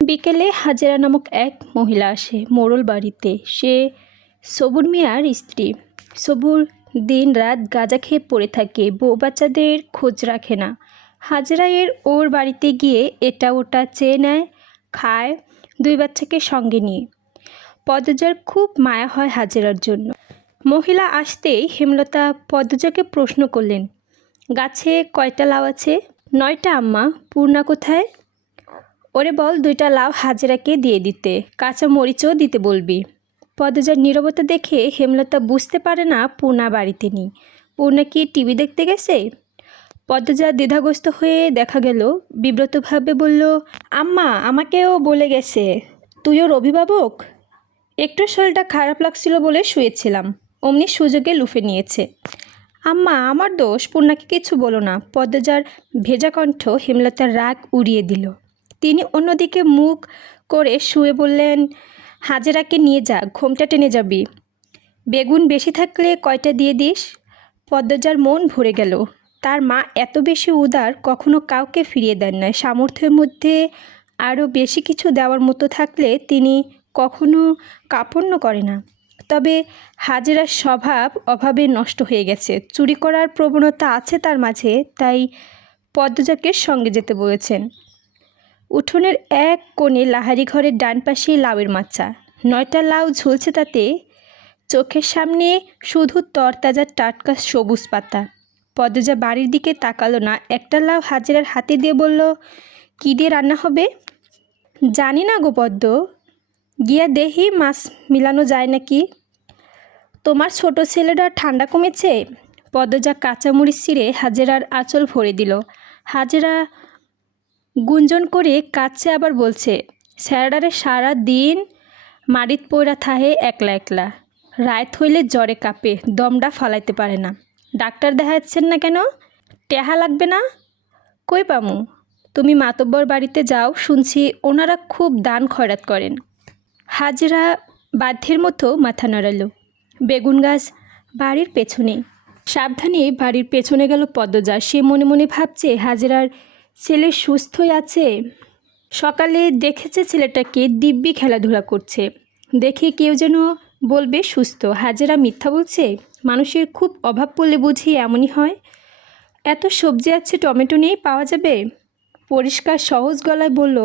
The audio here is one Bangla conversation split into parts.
বিকেলে হাজেরা নামক এক মহিলা আসে মোড়ল বাড়িতে। সে সবুর মিয়ার স্ত্রী। সবুর দিন রাত গাঁজা খেয়ে পড়ে থাকে, বউ বাচ্চাদের খোঁজ রাখে না। হাজেরা ওর বাড়িতে গিয়ে এটা ওটা চেয়ে নেয়, খায়, 2 বাচ্চাকে সঙ্গে নিয়ে। পদ্মজার খুব মায়া হয় হাজেরার জন্য। মহিলা আসতেই হেমলতা পদ্মজাকে প্রশ্ন করলেন, গাছে কয়টা লাউ আছে? 9টা আম্মা। পূর্ণা কোথায়? ওরে বল 2টা লাউ হাজেরাকে দিয়ে দিতে, কাঁচা মরিচও দিতে বলবি। পদ্মজার নীরবতা দেখে হেমলতা বুঝতে পারে না পূর্ণা বাড়িতে নেই। পূর্ণা কি টিভি দেখতে গেছে? পদ্মজা দ্বিধাগ্রস্ত হয়ে দেখা গেল বিব্রতভাবে বলল, আম্মা আমাকেও বলে গেছে তুই ওর অভিভাবক। একটু শরীরটা খারাপ লাগছিল বলে শুয়েছিলাম, অমনি সুযোগে লুফে নিয়েছে। আম্মা আমার দোষ, পূর্ণাকে কিছু বলো না। পদ্মজার ভেজা কণ্ঠ হেমলতার রাগ উড়িয়ে দিল। তিনি অন্যদিকে মুখ করে শুয়ে বললেন, হাজেরাকে নিয়ে যা, ঘোমটা টেনে যাবি। বেগুন বেশি থাকলে কয়টা দিয়ে দিস। পদ্মজার মন ভরে গেল। তার মা এত বেশি উদার, কখনো কাউকে ফিরিয়ে দেন না। সামর্থ্যের মধ্যে আরও বেশি কিছু দেওয়ার মতো থাকলে তিনি কখনো কার্পণ্য করে না। তবে হাজেরার স্বভাব অভাবে নষ্ট হয়ে গেছে, চুরি করার প্রবণতা আছে তার মাঝে, তাই পদ্মজাকে সঙ্গে যেতে বলেছেন। উঠোনের এক কোণে লাহারি ঘরের ডান পাশে লাউয়ের মাচা। 9টা লাউ ঝুলছে তাতে, চোখের সামনে শুধু তরতাজা টাটকা সবুজ পাতা। পদ্মজা বাড়ির দিকে তাকালো না। একটা লাউ হাজেরার হাতে দিয়ে বলল, কী দিয়ে রান্না হবে? জানি না গো পদ্ম, গিয়া দেহি মাছ মিলানো যায় নাকি। তোমার ছোট ছেলেটা ঠান্ডা কমেছে? পদ্মজা কাঁচামরিচ ছিঁড়ে হাজেরার আঁচল ভরে দিল। হাজেরা গুঞ্জন করে কাঁদছে, আবার বলছে, স্যারাডারে সারা দিন মারিত পইরা থাহে একলা একলা, রাত হইলে জ্বরে কাঁপে, দমটা ফালাইতে পারে না। ডাক্তার দেখাচ্ছেন না কেন? টেহা লাগবে না? কই পামু? তুমি মাতব্বর বাড়িতে যাও, শুনছি ওনারা খুব দান খয়রাত করেন। হাজেরা বাধ্যের মতো মাথা নাড়ালো। বেগুন গাছ বাড়ির পেছনে। সাবধানে বাড়ির পেছনে গেল পদ্মজা। সে মনে মনে ভাবছে, হাজেরার ছেলে সুস্থই আছে। সকালে দেখেছে ছেলেটাকে দিব্যি খেলাধুলা করছে, দেখে কেউ যেন বলবে সুস্থ। হাজেরা মিথ্যা বলছে? মানুষের খুব অভাব পড়লে বুঝি এমনই হয়। এত সবজি আছে, টমেটো নেই, পাওয়া যাবে? পরিষ্কার সহজ গলায় বলল,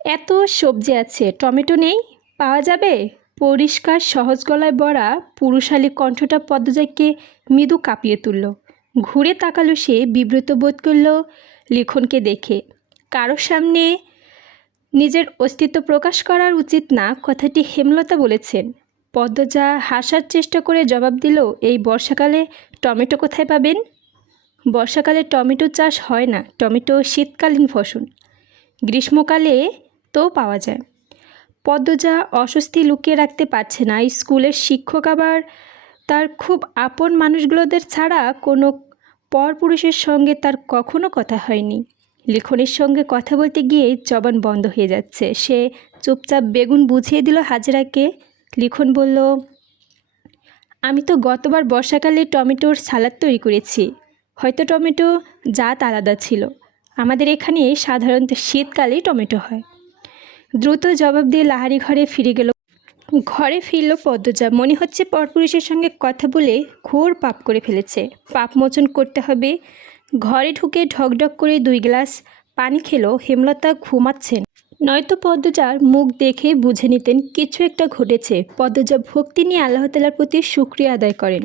এত সবজি আছে, টমেটো নেই, পাওয়া যাবে? পরিষ্কার সহজ গলায় বলা পুরুষালী কণ্ঠটা পদ্মজাকে মৃদু কাঁপিয়ে তুলল। ঘুরে তাকালো সে, বিব্রত বোধ করল লিখনকে দেখে। কারোর সামনে নিজের অস্তিত্ব প্রকাশ করার উচিত না, কথাটি হেমলতা বলেছেন। পদ্মজা হাসার চেষ্টা করে জবাব দিল, এই বর্ষাকালে টমেটো কোথায় পাবেন? বর্ষাকালে টমেটো চাষ হয় না, টমেটো শীতকালীন ফসল, গ্রীষ্মকালে তো পাওয়া যায়। পদ্মজা অস্বস্তি লুকিয়ে রাখতে পারছে না। স্কুলের শিক্ষক আবার তার খুব আপন মানুষগুলোদের ছাড়া কোনো পরপুরুষের সঙ্গে তার কখনো কথা হয়নি। লিখনের সঙ্গে কথা বলতে গিয়ে জবান বন্ধ হয়ে যাচ্ছে। সে চুপচাপ বেগুন বুঝিয়ে দিল হাজেরাকে। লিখন বলল, আমি তো গতবার বর্ষাকালে টমেটোর সালাদ তৈরি করেছি, হয়তো টমেটো জাত আলাদা ছিল। আমাদের এখানে সাধারণত শীতকালেই টমেটো হয়। দ্রুত জবাব দিয়ে লাহারি ঘরে ফিরল পদ্মজা। মনে হচ্ছে পরপুরুষের সঙ্গে কথা বলে ঘোর পাপ করে ফেলেছে, পাপ মোচন করতে হবে। ঘরে ঢুকে ঢকঢক করে 2 গ্লাস পানি খেলো। হেমলতা ঘুমাচ্ছেন, নয়তো পদ্মজার মুখ দেখে বুঝে নিতেন কিছু একটা ঘটেছে। পদ্মজা ভক্তি নিয়ে আল্লাহ তাআলার প্রতি শুকরিয়া আদায় করেন।